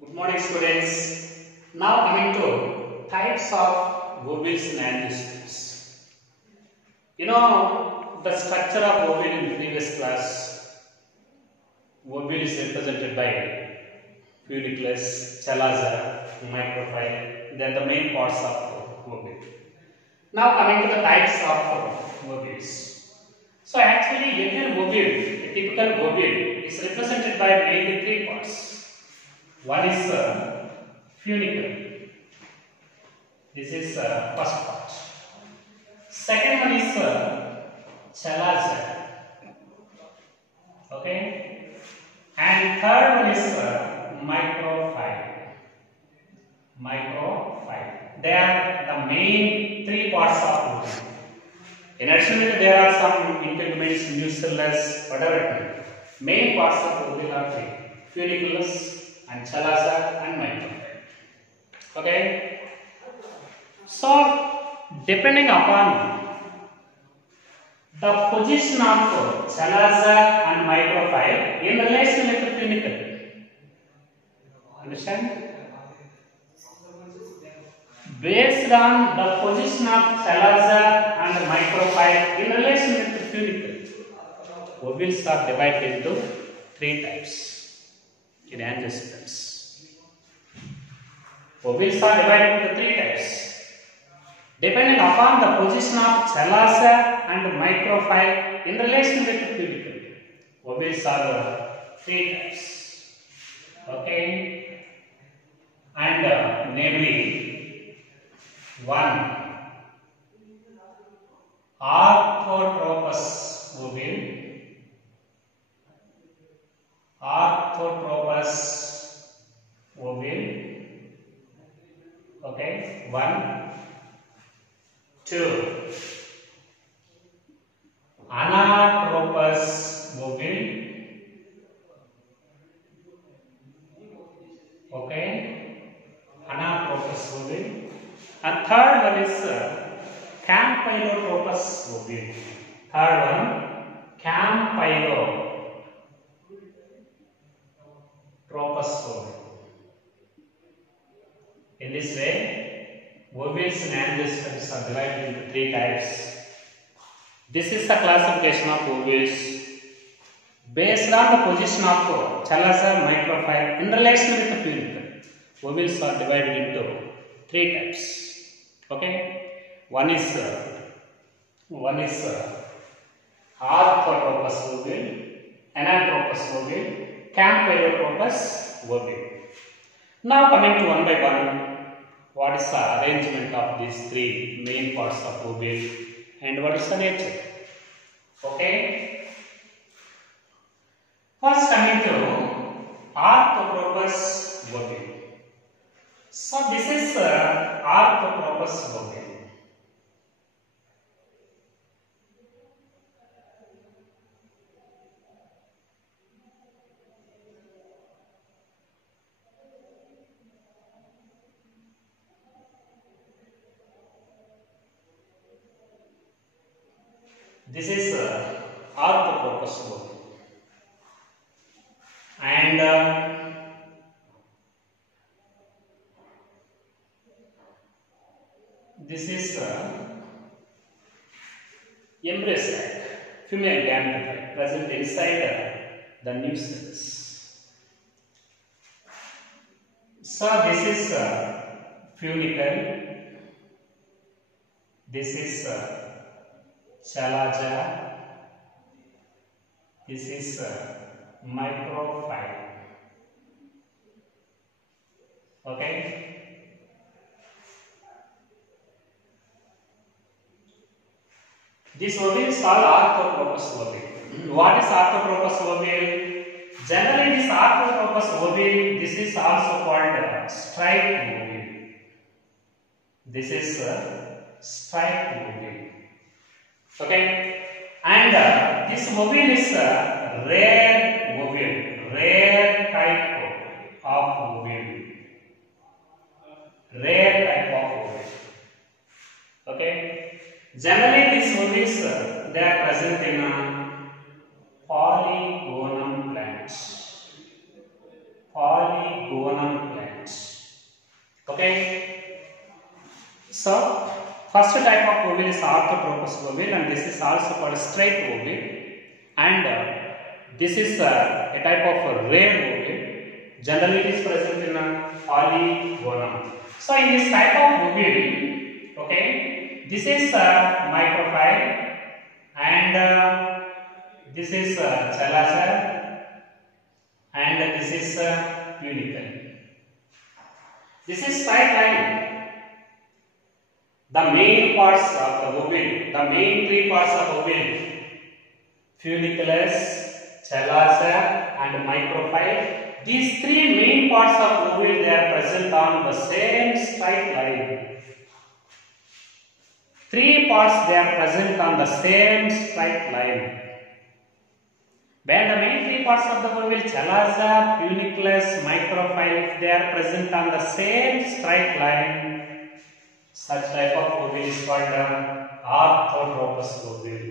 Good morning, students. Now coming to types of vowels in angiosperms. You know the structure of vowel in previous class. Vowel is represented by funiculus, chalaza, micropyle. They are the main parts of vowel. Now coming to the types of vowels. So actually, every vowel, a typical vowel, is represented by mainly three parts. One is funicle. This is first part. Second one is chalaza. Okay. And third one is micropyle. Micropyle. They are the main three parts of vowel. In addition to that, there are some integuments, nucellus, whatever. Main parts of vowel are three: funiculus, and chalaza and micropyle. Okay. So depending upon the position of chalaza and micropyle in relation with the funicle. Understand? Based on the position of chalaza and micropyle in relation with the funicle, vowels are divided into three types. In angiosperms, vowels are divided into three types. Depending upon the position of chalaza and micropyle in relation with the funicle, vowels are three types. Okay, and namely, one, orthotropous vowel. Orthotropous vowel. Okay, 1, 2. Anatropous vowel. Okay, anatropous vowel. And third one is campylotropous vowel. Third one, campylotropous vowel. In this way, vowels in angiosperms are divided into three types. This is the classification of vowels based on the position of chalaza, micropyle in relation with the funicle. Vowels are divided into three types. Okay, one is orthotropous vowel, anatropous vowel, campylotropous vowel. Now coming to one by one, what is the arrangement of these three main parts of vowel and what is the nature? Okay. First coming to orthotropous vowel. So this is orthotropous vowel. This is orthotropous vowel. And this is embryo sac, female gametophyte present inside the nucellus. So this is funicle. This is chalaza. This is micropyle. Okay. This vowel is called orthotropous vowel. What is orthotropous vowel? Generally, this orthotropous vowel, this is also called striped vowel. This is striped vowel. Okay, and this vowel is a rare vowel, rare type of vowel, rare type of vowel. Okay. Generally, these vowels they are present in polygonum plants. Polygonum Polygonum plant. Okay. So first type of ovule is orthotropous ovule, and this is also called straight ovule, and this is a type of rare ovule. Generally it is present in a polygonum. So in this type of ovule, okay, this is microphyll, and this is chalaza, and this is punicle. This is straight line. The main parts of the ovule, the main three parts of ovule, funiculus, chalaza, and microphyll. These three main parts of ovule, they are present on the same straight line. Three parts, they are present on the same straight line. When the main three parts of the ovule, chalaza, funiculus, microphyll, they are present on the same straight line, such type of ovule is called orthotropous ovule.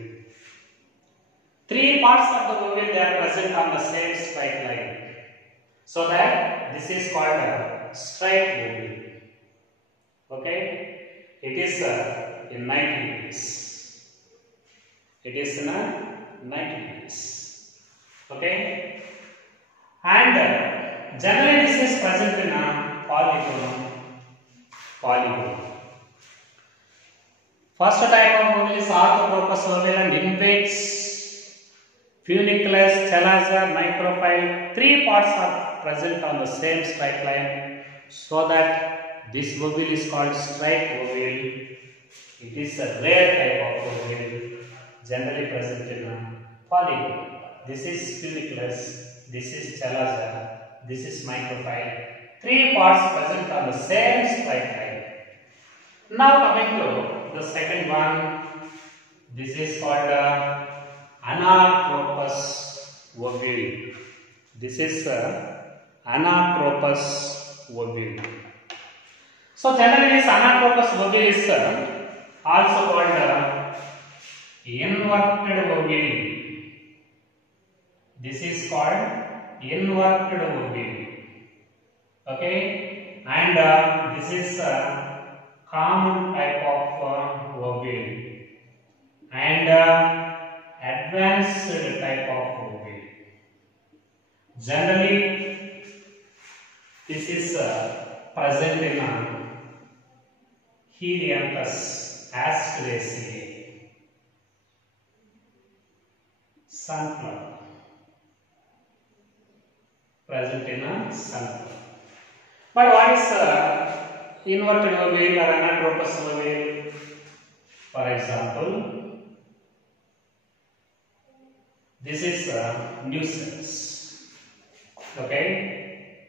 Three parts of the ovule, they are present on the same straight line. So that this is called straight ovule. Okay, it is in 90 degrees. It is in 90 degrees. Okay, and generally this is present in a polygonum. First type of ovule is orthotropous ovule and invades funiculus, chalaza, microphyll. Three parts are present on the same straight line, so that this ovule is called straight ovule. It is a rare type of ovule, generally present in a polygon. This is funiculus, this is chalaza, this is microphyll. Three parts present on the same straight line. Now coming to the second one, this is called anatropous ovule. This is anatropous ovule. So generally this anatropous ovule is also called inverted ovule. This is called inverted ovule. Okay, and this is a common type of ovule, and advanced type of ovule. Generally, this is present in Helianthus asteraceae, sunflower. Present in a sunflower. But what is inverted ovule or anatropous ovule? For example, this is nuisance. Okay,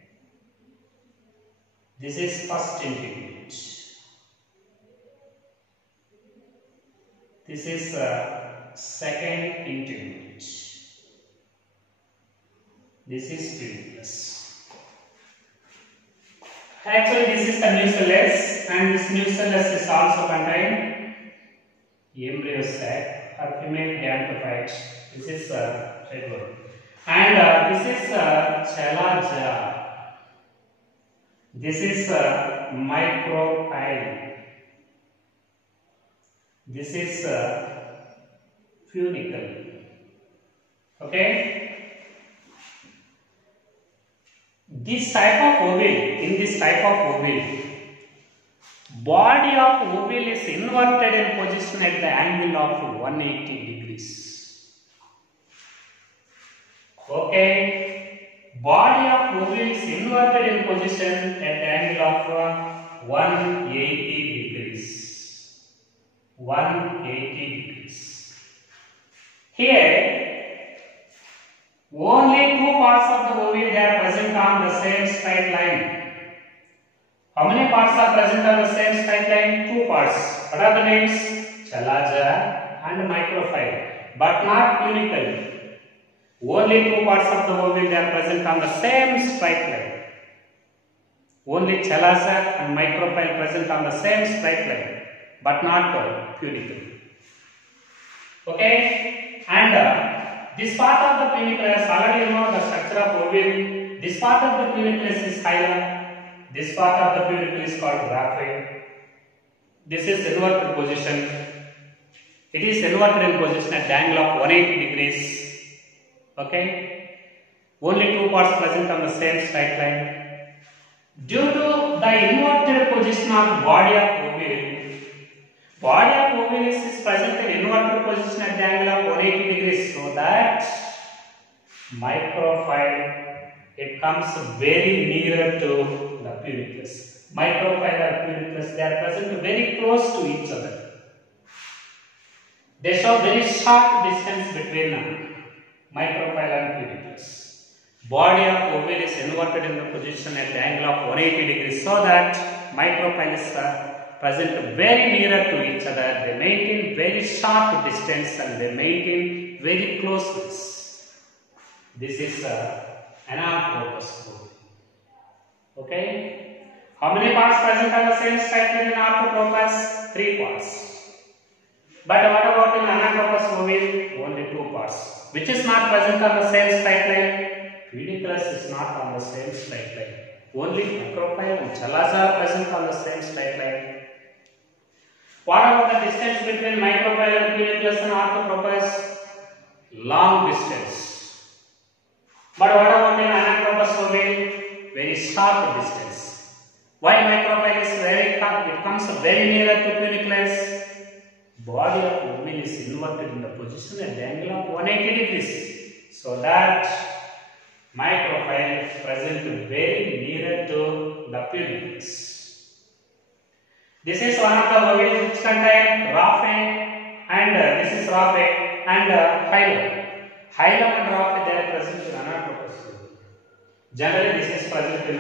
this is first integument. This is second integument. This is funiculus. Actually, this is the nucellus, and this nucellus is also contained embryo sac or female gametophyte. This is redwood, and this is chalaza. This is microphyll. This is funicle. Okay. This type of ovule, in this type of ovule, body of ovule is inverted in position at the angle of 180 degrees. Okay, body of ovule is inverted in position at the angle of 180 degrees. 180 degrees. Here, only two parts of the ovule, they are present on the same straight line. How many parts are present on the same straight line? Two parts. What are the names? Chalaza and microphyll, but not funicle. Only two parts of the ovule, they are present on the same straight line. Only chalaza and microphyll present on the same straight line, but not funicle. Okay, and this part of the funicle, as already you know the structure of ovule. This part of the funiculus is hilum. This part of the funicle is called raphe. This is inverted position. It is inverted in position at the angle of 180 degrees. Okay. Only two parts present on the same straight line. Due to the inverted position of body of ovulis is present in inverted position at the angle of 180 degrees, so that micropyle it comes very nearer to the funiculus. Micropyle and funiculus, they are present very close to each other. They show very short distance between micropyle and funiculus. Body of ovule is inverted in the position at the angle of 180 degrees, so that micropyle is present very nearer to each other. They maintain very short distance and they maintain very closeness. This is anarthropus. Okay. How many parts present on the same straight line in Arthropus? 3 parts. But what about in Anarthropus ovule? Only 2 parts. Which is not present on the same straight line? Funiculus is not on the same straight line. Only micropyle and chalaza are present on the same straight line. What about the distance between micropyle and funiculus and Arthropus? Long distance. But what about in Anarthropus ovule? Very short distance. Why micropyle is it comes very nearer to funiculus? Body of ovule is inverted in the position at the angle of 180 degrees, so that micropyle is present very nearer to the funiculus. This is one of the ovules which contain raphe, and this is raphe and hilum. Hilum and raphe, they are present in Anarthropus. Generally, this is present in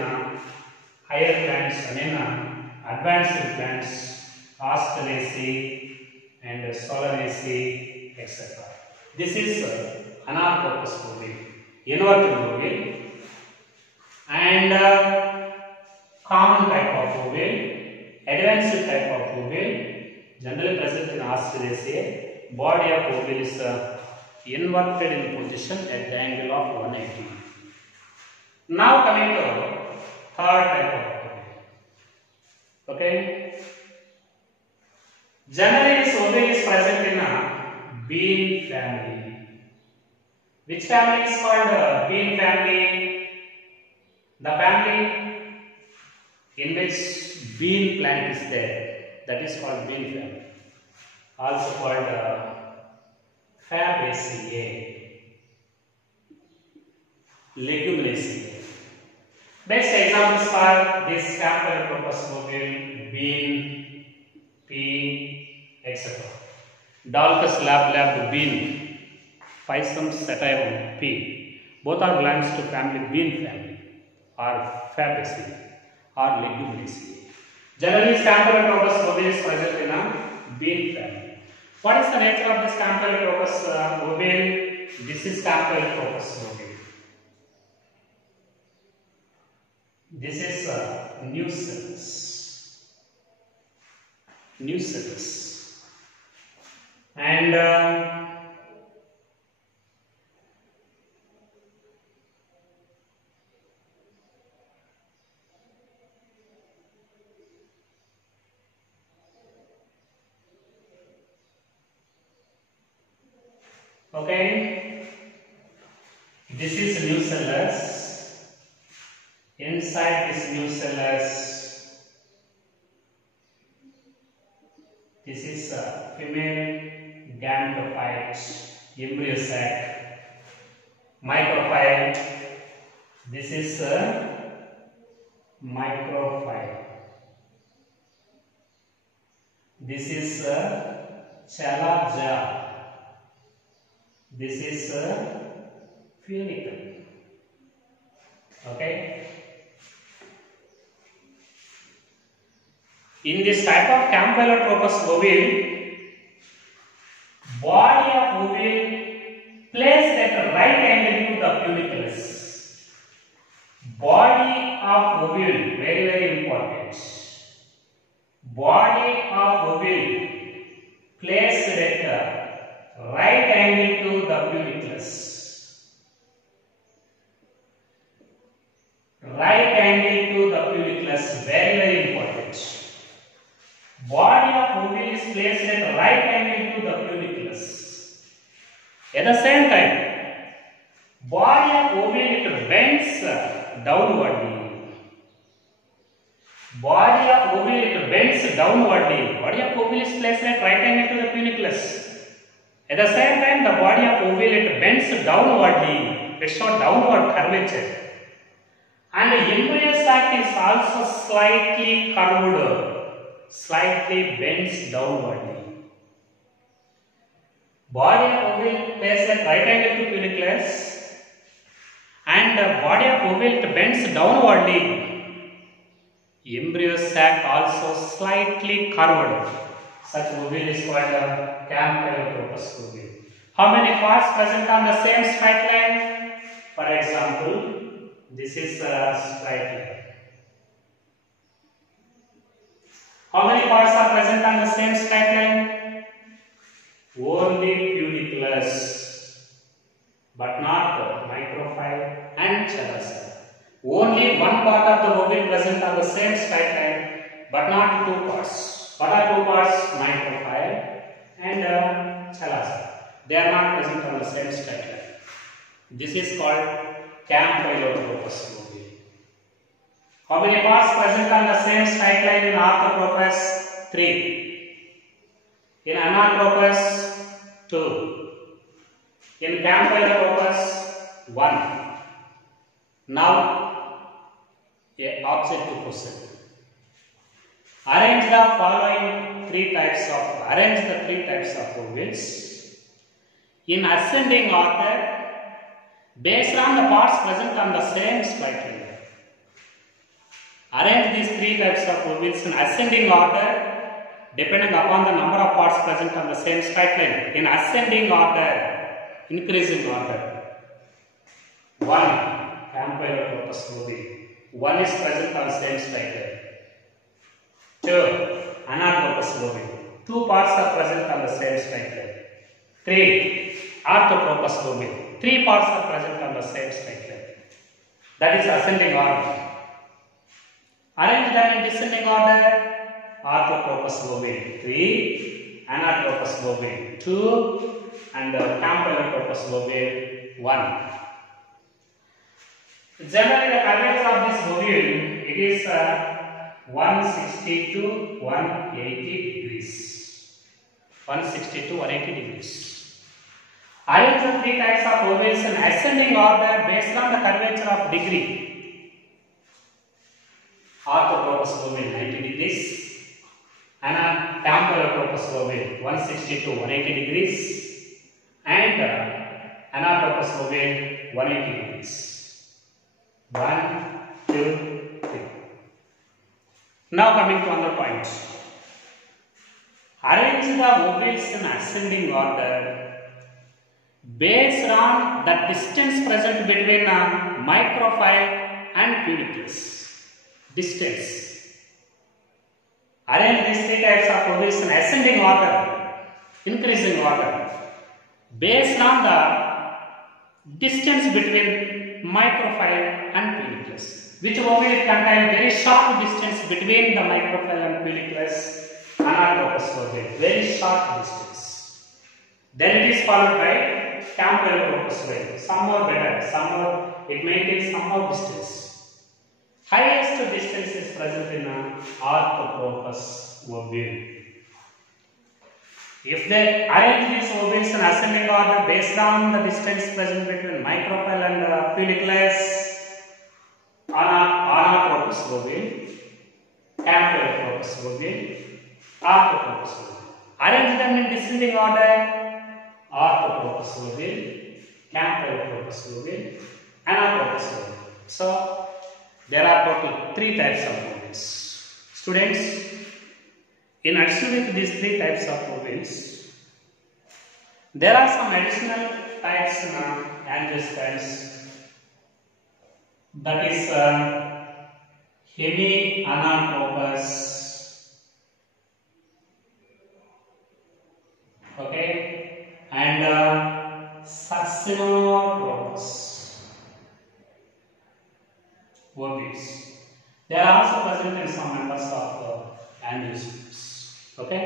higher plants, advanced plants, Astralaceae and Solanaceae, etc. This is Anarthropus ovule, inverted ovule, and common type of ovule, advanced type of ovule, generally present in Astralaceae. Body of ovule is inverted in position at the angle of 180. Now coming to third type of ovule. Okay. Generally, this ovule is present in a bean family. Which family is called bean family? The family in which bean plant is there, that is called bean family. Also called Fabaceae, Leguminaceae. Best examples are this Campylotropus ovule, bean, pea, etc. Daucus lablab, bean, Pisum sativum, pea. Both are belongs to family bean family, or Fabaceae, or Leguminaceae. Generally, Campylotropus ovule is present in a bean family. What is the nature of this Campylotropus ovule? This is Campylotropus ovule. This is nucellus. Nucellus. And okay, this is nucellus. Inside this nucellus, this is a female gametophyte, embryo sac, microphyte. This is a microphyte. This is a chalaza. This is a funicle. Okay. In this type of Campylotropus ovule, body of ovule placed at right angle to the funiculus. Body of ovule, very important. Body of ovule placed at right angle to the funiculus. into the funiculus. Very, very important. Body of ovule is placed at right angle to the funiculus. At the same time, body of ovule it bends downwardly. Body of ovule it bends downwardly. Body of ovule is placed at right angle to the funiculus. At the same time, the body of ovule it bends downwardly. It shows downward curvature. And the embryo sac is also slightly curved. Slightly bends downwardly. Body of ovule placed at right angle to funiculus, and the body of ovule bends downwardly. Embryo sac also slightly curved. Such ovule is called a campylotropous ovule. How many parts present on the same straight line? For example, this is a straight line. How many parts are present on the same straight line? Only funiculus, but not microphyll and chalaza. Only one part of the ovule present on the same straight line, but not two parts. What are two parts? Microphyll and chalaza. They are not present on the same straight line. This is called campylotropous ovule. How many parts present on the same straight line in Arthropus? 3. In Anatropus? 2. In Campylotropus? 1. Now, a objective question. Arrange the following three types of ovules in ascending order based on the parts present on the same straight line. Arrange these three types of ovules in ascending order depending upon the number of parts present on the same straight line. In ascending order, increasing order. 1. Campylotropous ovule. 1 is present on the same straight line. 2. Anatropous ovule. 2 parts are present on the same straight line. 3. Arthropus ovule. 3 parts are present on the same straight line. That is ascending order. Arrange them in descending order. Arthropus ovule 3, Anatropus ovule 2, and Campylotropus ovule 1. Generally, the curvature of this ovule it is 160 to 180 degrees. 160 to 180 degrees. Arrange the three types of ovules in ascending order based on the curvature of degree. Arthropus ovule 90 degrees, Campylotropus ovule 160 to 180 degrees, and Anatropus ovule 180 degrees. 1, 2, 3. Now coming to another point. Arrange the ovules in ascending order based on the distance present between microphyll and funiculus. Distance. Arrange these three types of ovules in ascending order, increasing order, based on the distance between microphyll and funiculus. Which ovule contains very short distance between the microphyll and funiculus? Anatropus ovule, very short distance. Then it is followed by Campylotropus ovule, some more better, some more it maintains some more distance. Highest distance is present in Arthropus ovule. If they arrange these ovules in ascending order based on the distance present between microphyll and funiculus, Anatropus ovule, Campylotropus ovule, Arthropus ovule. Arrange them in descending order: Arthropus ovule, Campylotropus ovule, Anatropus ovule. So there are total 3 types of ovules. Students, in addition with these 3 types of ovules, there are some additional types in angiosperms. That is hemianatropous, okay, and succinatropous ovules. They are also present in some members of angiosperms. Okay.